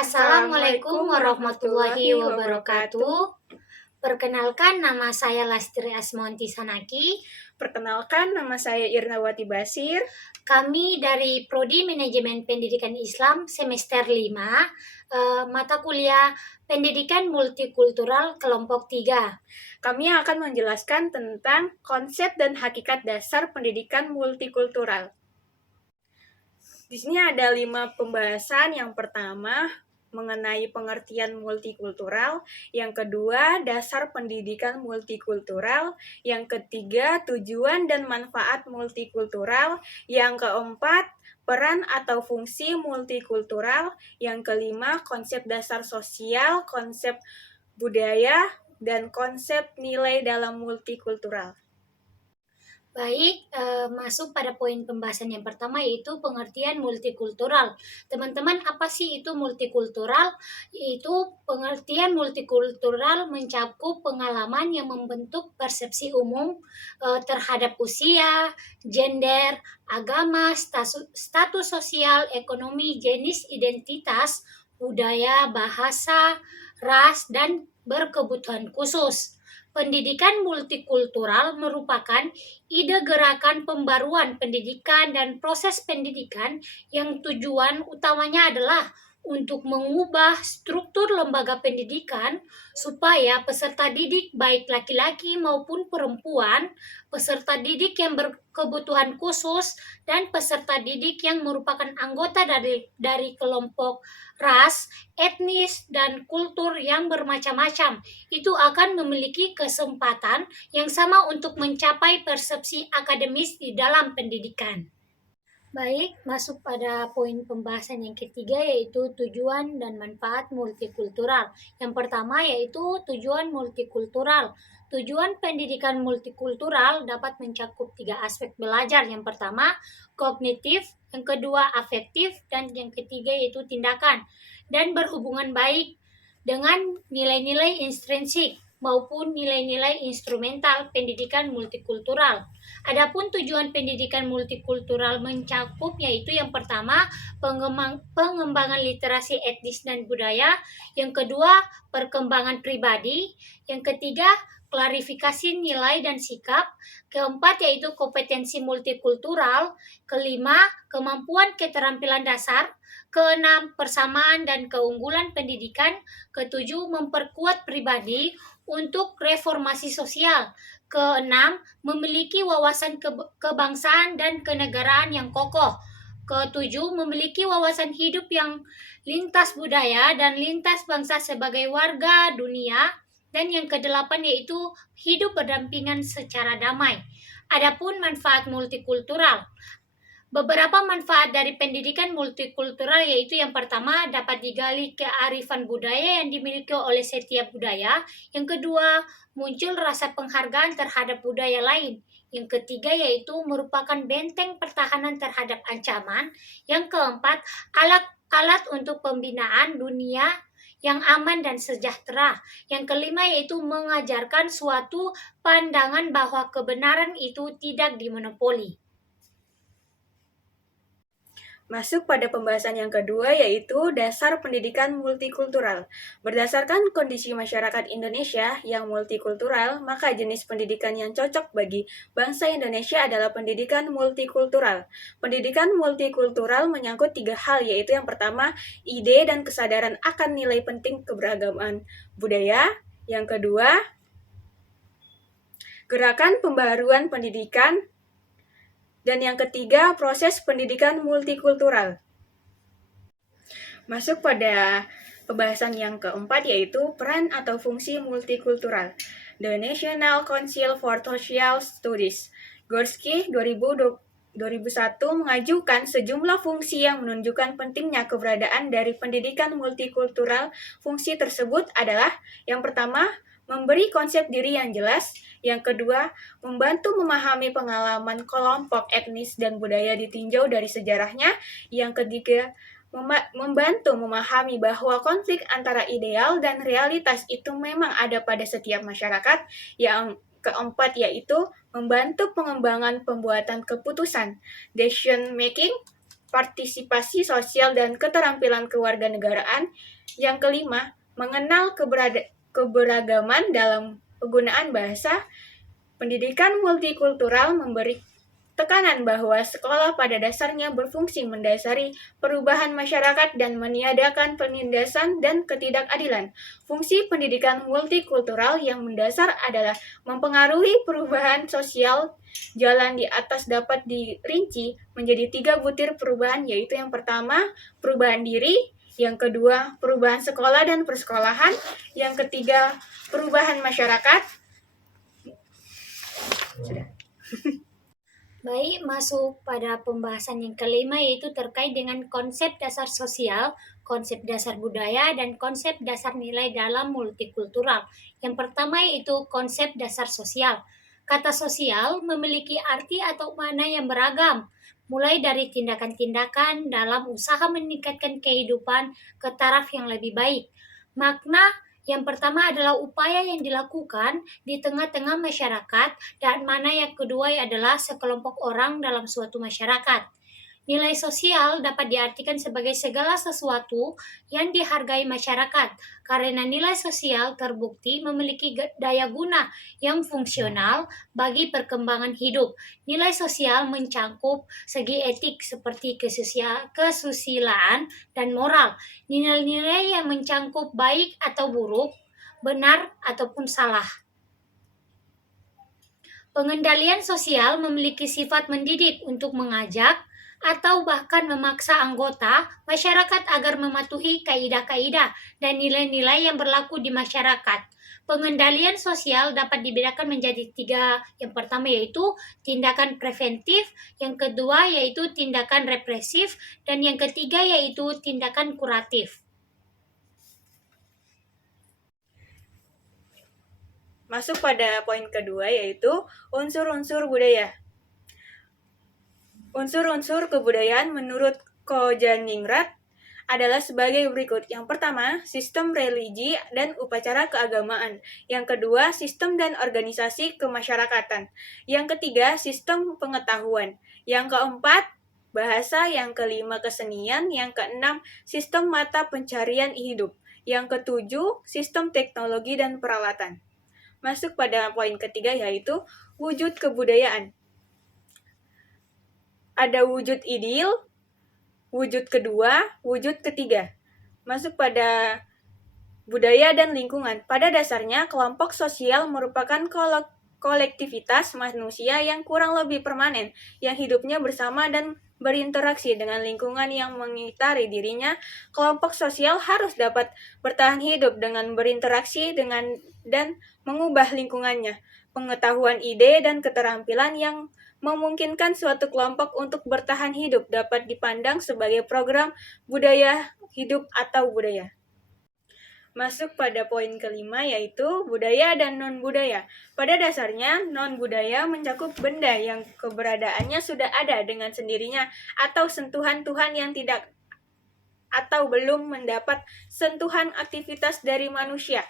Assalamualaikum warahmatullahi wabarakatuh. Perkenalkan, nama saya Lastri Asmonti Sanaki. Perkenalkan, nama saya Irnawati Basir. Kami dari Prodi Manajemen Pendidikan Islam semester 5, mata kuliah Pendidikan Multikultural kelompok 3. Kami akan menjelaskan tentang konsep dan hakikat dasar pendidikan multikultural. Di sini ada 5 pembahasan. Yang pertama, mengenai pengertian multikultural. Yang kedua, dasar pendidikan multikultural. Yang ketiga, tujuan dan manfaat multikultural. Yang keempat, peran atau fungsi multikultural. Yang kelima, konsep dasar sosial, konsep budaya, dan konsep nilai dalam multikultural. Baik, masuk pada poin pembahasan yang pertama, yaitu pengertian multikultural. Teman-teman, apa sih itu multikultural? Itu pengertian multikultural mencakup pengalaman yang membentuk persepsi umum terhadap usia, gender, agama, status sosial, ekonomi, jenis identitas, budaya, bahasa, ras, dan berkebutuhan khusus. Pendidikan multikultural merupakan ide gerakan pembaruan pendidikan dan proses pendidikan yang tujuan utamanya adalah untuk mengubah struktur lembaga pendidikan supaya peserta didik baik laki-laki maupun perempuan, peserta didik yang berkebutuhan khusus, dan peserta didik yang merupakan anggota dari kelompok ras, etnis, dan kultur yang bermacam-macam itu akan memiliki kesempatan yang sama untuk mencapai persepsi akademis di dalam pendidikan. Baik, masuk pada poin pembahasan yang ketiga, yaitu tujuan dan manfaat multikultural. Yang pertama yaitu tujuan multikultural. Tujuan pendidikan multikultural dapat mencakup 3 aspek belajar. Yang pertama, kognitif, yang kedua, afektif, dan yang ketiga yaitu tindakan. Dan berhubungan baik dengan nilai-nilai intrinsik maupun nilai-nilai instrumental pendidikan multikultural. Adapun tujuan pendidikan multikultural mencakup yaitu yang pertama, pengembangan literasi etnis dan budaya, yang kedua, perkembangan pribadi, yang ketiga, klarifikasi nilai dan sikap, keempat yaitu kompetensi multikultural, kelima, kemampuan keterampilan dasar, keenam, persamaan dan keunggulan pendidikan, ketujuh, memperkuat pribadi untuk reformasi sosial, keenam, memiliki wawasan kebangsaan dan kenegaraan yang kokoh, ketujuh, memiliki wawasan hidup yang lintas budaya dan lintas bangsa sebagai warga dunia, dan yang kedelapan yaitu hidup berdampingan secara damai. Adapun manfaat multikultural, beberapa manfaat dari pendidikan multikultural yaitu yang pertama, dapat digali kearifan budaya yang dimiliki oleh setiap budaya. Yang kedua, muncul rasa penghargaan terhadap budaya lain. Yang ketiga yaitu merupakan benteng pertahanan terhadap ancaman. Yang keempat, alat untuk pembinaan dunia yang aman dan sejahtera. Yang kelima yaitu mengajarkan suatu pandangan bahwa kebenaran itu tidak dimonopoli. Masuk pada pembahasan yang kedua, yaitu dasar pendidikan multikultural. Berdasarkan kondisi masyarakat Indonesia yang multikultural, maka jenis pendidikan yang cocok bagi bangsa Indonesia adalah pendidikan multikultural. Pendidikan multikultural menyangkut 3 hal, yaitu yang pertama, ide dan kesadaran akan nilai penting keberagaman budaya. Yang kedua, gerakan pembaruan pendidikan. Dan yang ketiga, proses pendidikan multikultural. Masuk pada pembahasan yang keempat, yaitu peran atau fungsi multikultural. The National Council for Social Studies, Gorski 2001 mengajukan sejumlah fungsi yang menunjukkan pentingnya keberadaan dari pendidikan multikultural. Fungsi tersebut adalah yang pertama, memberi konsep diri yang jelas. Yang kedua, membantu memahami pengalaman kelompok etnis dan budaya ditinjau dari sejarahnya. Yang ketiga, membantu memahami bahwa konflik antara ideal dan realitas itu memang ada pada setiap masyarakat. Yang keempat yaitu membantu pengembangan pembuatan keputusan, decision making. partisipasi sosial dan keterampilan kewarganegaraan. Yang kelima, mengenal keberagaman dalam penggunaan bahasa. Pendidikan multikultural memberi tekanan bahwa sekolah pada dasarnya berfungsi mendasari perubahan masyarakat dan meniadakan penindasan dan ketidakadilan. Fungsi pendidikan multikultural yang mendasar adalah mempengaruhi perubahan sosial. Jalan di atas dapat dirinci menjadi 3 butir perubahan, yaitu yang pertama, perubahan diri, yang kedua, perubahan sekolah dan persekolahan, yang ketiga, perubahan masyarakat. Sudah. Baik, masuk pada pembahasan yang kelima yaitu terkait dengan konsep dasar sosial, konsep dasar budaya, dan konsep dasar nilai dalam multikultural. Yang pertama yaitu konsep dasar sosial. Kata sosial memiliki arti atau makna yang beragam, mulai dari tindakan-tindakan dalam usaha meningkatkan kehidupan ke taraf yang lebih baik. Makna yang pertama adalah upaya yang dilakukan di tengah-tengah masyarakat, dan mana yang kedua adalah sekelompok orang dalam suatu masyarakat. Nilai sosial dapat diartikan sebagai segala sesuatu yang dihargai masyarakat, karena nilai sosial terbukti memiliki daya guna yang fungsional bagi perkembangan hidup. Nilai sosial mencangkup segi etik seperti kesusilaan dan moral. Nilai-nilai yang mencangkup baik atau buruk, benar ataupun salah. Pengendalian sosial memiliki sifat mendidik untuk mengajak atau bahkan memaksa anggota masyarakat agar mematuhi kaidah-kaidah dan nilai-nilai yang berlaku di masyarakat. Pengendalian sosial dapat dibedakan menjadi 3. Yang pertama yaitu tindakan preventif, yang kedua yaitu tindakan represif, dan yang ketiga yaitu tindakan kuratif. Masuk pada poin kedua yaitu unsur-unsur budaya. Unsur-unsur kebudayaan menurut Ko Janingrat adalah sebagai berikut. Yang pertama, sistem religi dan upacara keagamaan. Yang kedua, sistem dan organisasi kemasyarakatan. Yang ketiga, sistem pengetahuan. Yang keempat, bahasa. Yang kelima, kesenian. Yang keenam, sistem mata pencarian hidup. Yang ketujuh, sistem teknologi dan peralatan. Masuk pada poin ketiga yaitu wujud kebudayaan. Ada wujud ideal, wujud kedua, wujud ketiga. Masuk pada budaya dan lingkungan. Pada dasarnya, kelompok sosial merupakan kolektivitas manusia yang kurang lebih permanen, yang hidupnya bersama dan berinteraksi dengan lingkungan yang mengitari dirinya. Kelompok sosial harus dapat bertahan hidup dengan berinteraksi dengan dan mengubah lingkungannya. Pengetahuan ide dan keterampilan yang memungkinkan suatu kelompok untuk bertahan hidup dapat dipandang sebagai program budaya hidup atau budaya. Masuk pada poin kelima yaitu budaya dan non-budaya. Pada dasarnya, non-budaya mencakup benda yang keberadaannya sudah ada dengan sendirinya atau sentuhan Tuhan yang tidak atau belum mendapat sentuhan aktivitas dari manusia.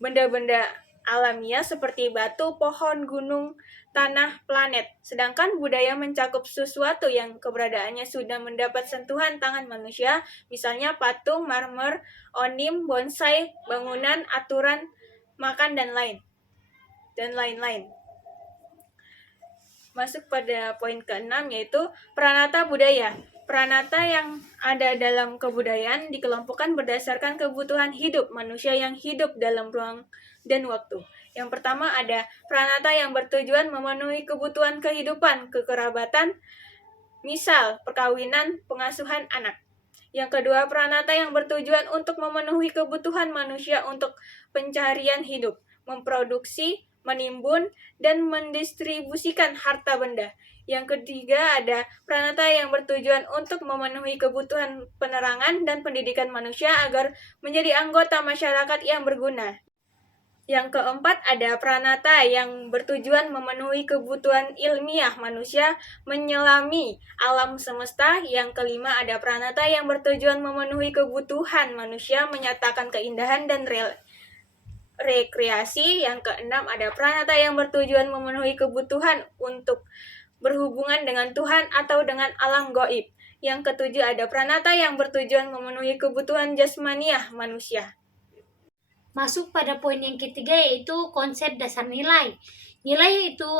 Benda-benda alamiah seperti batu, pohon, gunung, tanah, planet. Sedangkan budaya mencakup sesuatu yang keberadaannya sudah mendapat sentuhan tangan manusia, misalnya patung, marmer, onim, bonsai, bangunan, aturan, makan, dan lain-lain. Masuk pada poin keenam yaitu pranata budaya. Pranata yang ada dalam kebudayaan dikelompokkan berdasarkan kebutuhan hidup manusia yang hidup dalam ruang dan waktu. Yang pertama ada pranata yang bertujuan memenuhi kebutuhan kehidupan, kekerabatan, misal perkawinan, pengasuhan anak. Yang kedua, pranata yang bertujuan untuk memenuhi kebutuhan manusia untuk pencarian hidup, memproduksi, menimbun, dan mendistribusikan harta benda. Yang ketiga ada pranata yang bertujuan untuk memenuhi kebutuhan penerangan dan pendidikan manusia agar menjadi anggota masyarakat yang berguna. Yang keempat ada pranata yang bertujuan memenuhi kebutuhan ilmiah manusia menyelami alam semesta. Yang kelima ada pranata yang bertujuan memenuhi kebutuhan manusia menyatakan keindahan dan rekreasi. Yang keenam ada pranata yang bertujuan memenuhi kebutuhan untuk berhubungan dengan Tuhan atau dengan alam gaib. Yang ketujuh ada pranata yang bertujuan memenuhi kebutuhan jasmaniah manusia. Masuk pada poin yang ketiga yaitu konsep dasar nilai. Nilai itu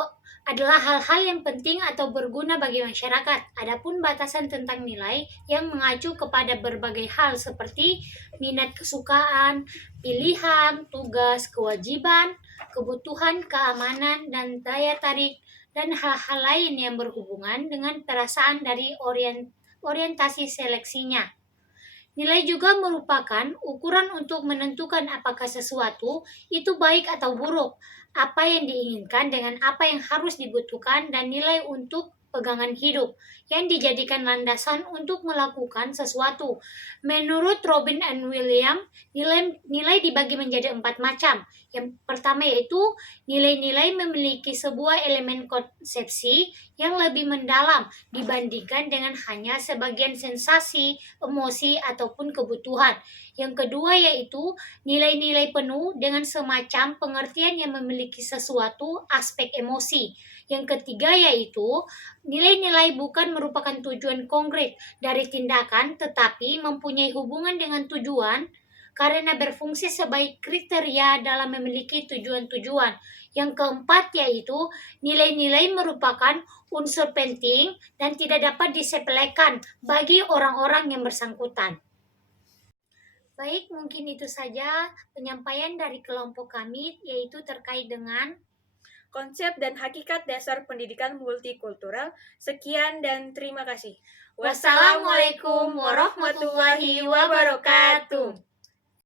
adalah hal-hal yang penting atau berguna bagi masyarakat. Adapun batasan tentang nilai yang mengacu kepada berbagai hal seperti minat kesukaan, pilihan, tugas, kewajiban, kebutuhan, keamanan, dan daya tarik, dan hal-hal lain yang berhubungan dengan perasaan dari orientasi seleksinya. Nilai juga merupakan ukuran untuk menentukan apakah sesuatu itu baik atau buruk, apa yang diinginkan dengan apa yang harus dibutuhkan, dan nilai untuk pegangan hidup yang dijadikan landasan untuk melakukan sesuatu. Menurut Robin and William, nilai dibagi menjadi 4 macam. Yang pertama yaitu nilai-nilai memiliki sebuah elemen konsepsi yang lebih mendalam dibandingkan dengan hanya sebagian sensasi, emosi, ataupun kebutuhan. Yang kedua yaitu nilai-nilai penuh dengan semacam pengertian yang memiliki sesuatu aspek emosi. Yang ketiga yaitu nilai-nilai bukan merupakan tujuan konkret dari tindakan tetapi mempunyai hubungan dengan tujuan karena berfungsi sebagai kriteria dalam memiliki tujuan-tujuan. Yang keempat yaitu nilai-nilai merupakan unsur penting dan tidak dapat disepelekan bagi orang-orang yang bersangkutan. Baik, mungkin itu saja penyampaian dari kelompok kami, yaitu terkait dengan konsep dan hakikat dasar pendidikan multikultural. Sekian dan terima kasih. Wassalamualaikum warahmatullahi wabarakatuh.